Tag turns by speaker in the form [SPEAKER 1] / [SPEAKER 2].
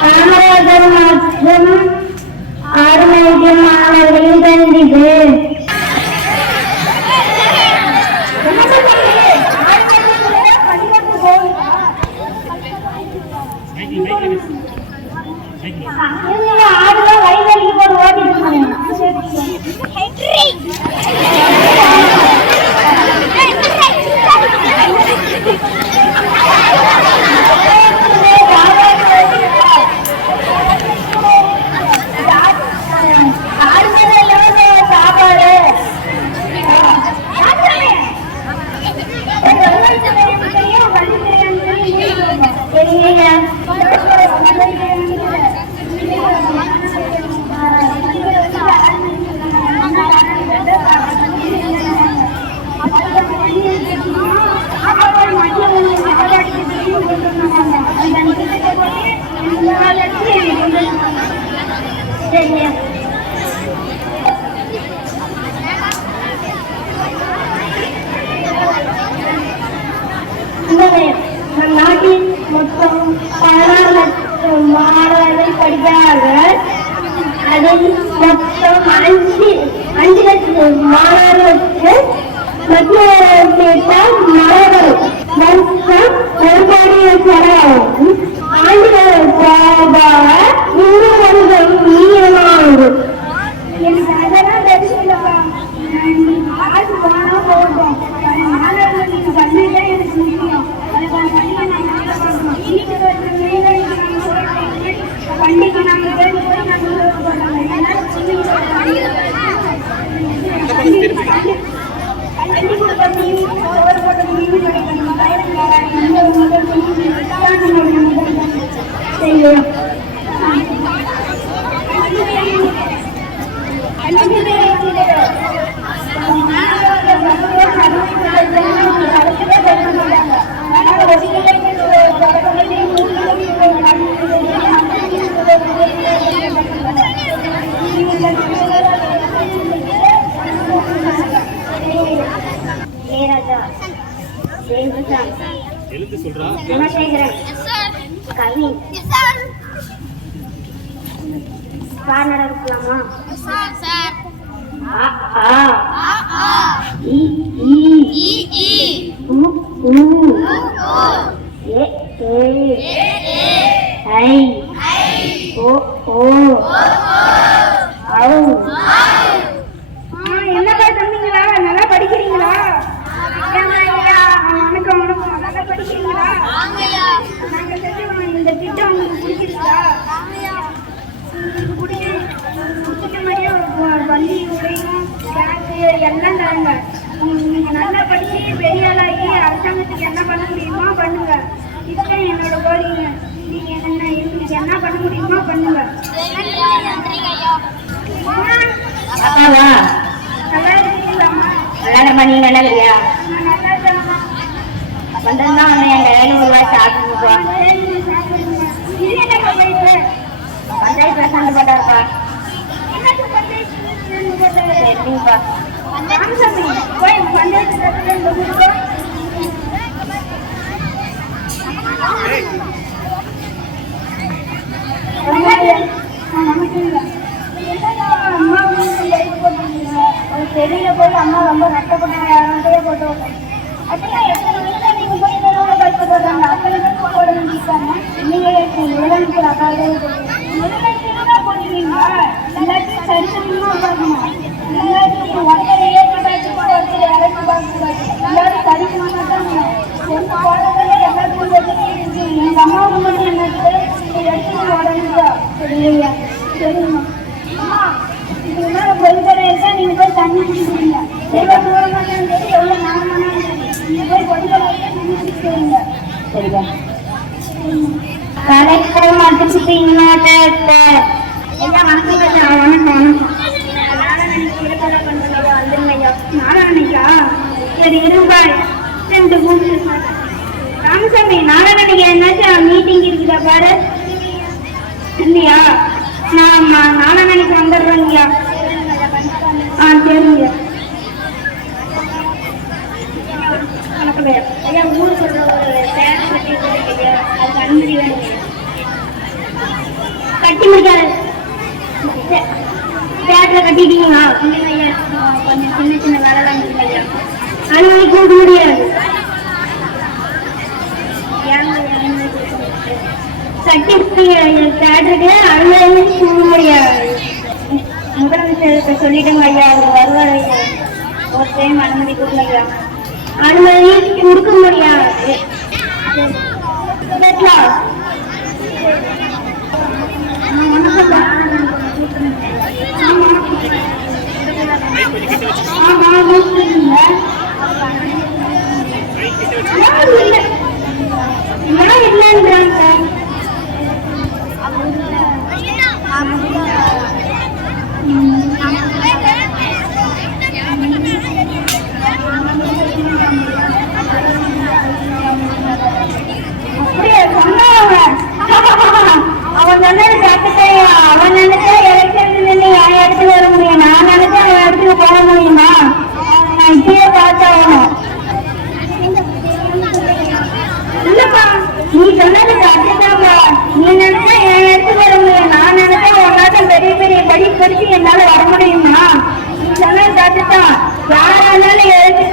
[SPEAKER 1] காமராஜர் மற்றும் ஆறுமணிக்கு மாணவர்களின் சந்திப்பு ஆடுதான் அஞ்சு அஞ்சு லட்சம் மாணவர்களுக்கு மத்திய சேர்த்தால் வருஷம் ஒரு கோடி செலவாகும்.
[SPEAKER 2] எழுத்து சொல்றா?
[SPEAKER 1] குணசேகரன் கவி ஏ ஏ. ஐ ஓ ஓ ஔ என்னப்பா தம்பிங்களா நல்லா படிக்கிறீங்களா வணக்கம் வணக்கம் நல்லா படிக்கிறீங்களா நாங்க செஞ்ச இந்த திட்டம் உங்களுக்கு பிடிச்சிருக்கா உங்களுக்கு பிடிக்க பிடிச்ச மாதிரியே ஒரு வண்டி உடையும் பேக்கு எல்லாம் தராங்க நீங்க நல்லா படிச்சு பெரிய ஆளாகி அரசாங்கத்துக்கு என்ன பண்ண முடியுமோ பண்ணுங்க இதுதான் என்னோட கோரிக்கை. நீங்க என்ன எங்களுக்கு என்ன பண்ண முடியுமோ? பண்ணுங்க.
[SPEAKER 3] அப்பாவா?
[SPEAKER 1] நல்லா
[SPEAKER 3] நீ நல்லா இல்லையா? எங்க ஐநூறு ரூபாய்
[SPEAKER 1] பஞ்சாயத்து
[SPEAKER 3] பிரசாந்த் போட்டாருப்பா.
[SPEAKER 1] போய் பஞ்சாயத்து தெரியல போய் அம்மா ரொம்ப கஷ்டப்பட்டாங்க போட்டு அப்படின்னா எத்தனை வருஷம் நீங்க போய் இதெல்லாம் கஷ்டப்படுறாங்க அத்தனை பேருக்கு போட வேண்டியிருக்காங்க நீங்க முதலமைச்சர் அக்காவே முதலமைச்சர் தான் போடுவீங்களா எல்லாத்தையும் பார்க்கணும் எல்லாத்தையும் இறக்கி எல்லாரும் தான் போடுறதுல அம்மாவுக்கு மட்டும் என்னது எடுத்து உடனே அம்மா இதுக்கு மேல பொய்தர இருக்கா நீங்க போய் தண்ணி குடிக்கிறீங்க எவ்வளவு தூரமா இருந்தாலும் சரி எவ்வளவு நேரமா இருந்தாலும் சரி நீங்க போய் பொய்தர இருக்கா தண்ணி குடிக்கிறீங்க
[SPEAKER 3] சரிப்பா
[SPEAKER 1] கலெக்டர் மற்றும் இன்வெர்டர் ஐயா வணக்கம் ஐயா வணக்கம். நாராயணிக்கா சரி இருபாய் ரெண்டு மூணு ராமசாமி நாராயணிக்கு என்னாச்சும் மீட்டிங் இருக்குதா பாரு. இல்லையா? நான் ம- வந்துடுறேங்கய்யா ஆ சரிங்க. வணக்கம் ஐயா ஐயா ஊர் சொல்ற ஒரு சேர் கட்டி சொல்லிருக்கீங்க அதுக்கு அனுமதி வேணும் கட்டி முடிக்காத தேட்டரில் கட்டிட்டீங்களா இல்லைங்க ஐயா கொஞ்சம் சின்ன சின்ன வேலை தான் ஐயா அனுமதி கொடுக்க முடியாது தேட்டருக்கு அனுமதி கொடுக்க முடியாது முதலமைச்சருக்கு சொல்லிட்டுங்க ஐயா அவர் வருவார் ஐயா ஒரு டைம் அனுமதி கொடுங்க ஐயா அனுமதி கொடுக்க முடியாது. கேட்கலாம்
[SPEAKER 4] நீ சொன்னது கரெக்டாமா நீ நினைச்சா என் இடத்துக்கு வர முடியும் நான் நினைச்சா உன்னாட்டம் பெரிய பெரிய படி படிச்சு என்னால வர
[SPEAKER 1] முடியுமா? நீ சொன்னது கரெக்ட் தான் யாரா இருந்தாலும் எழுத்து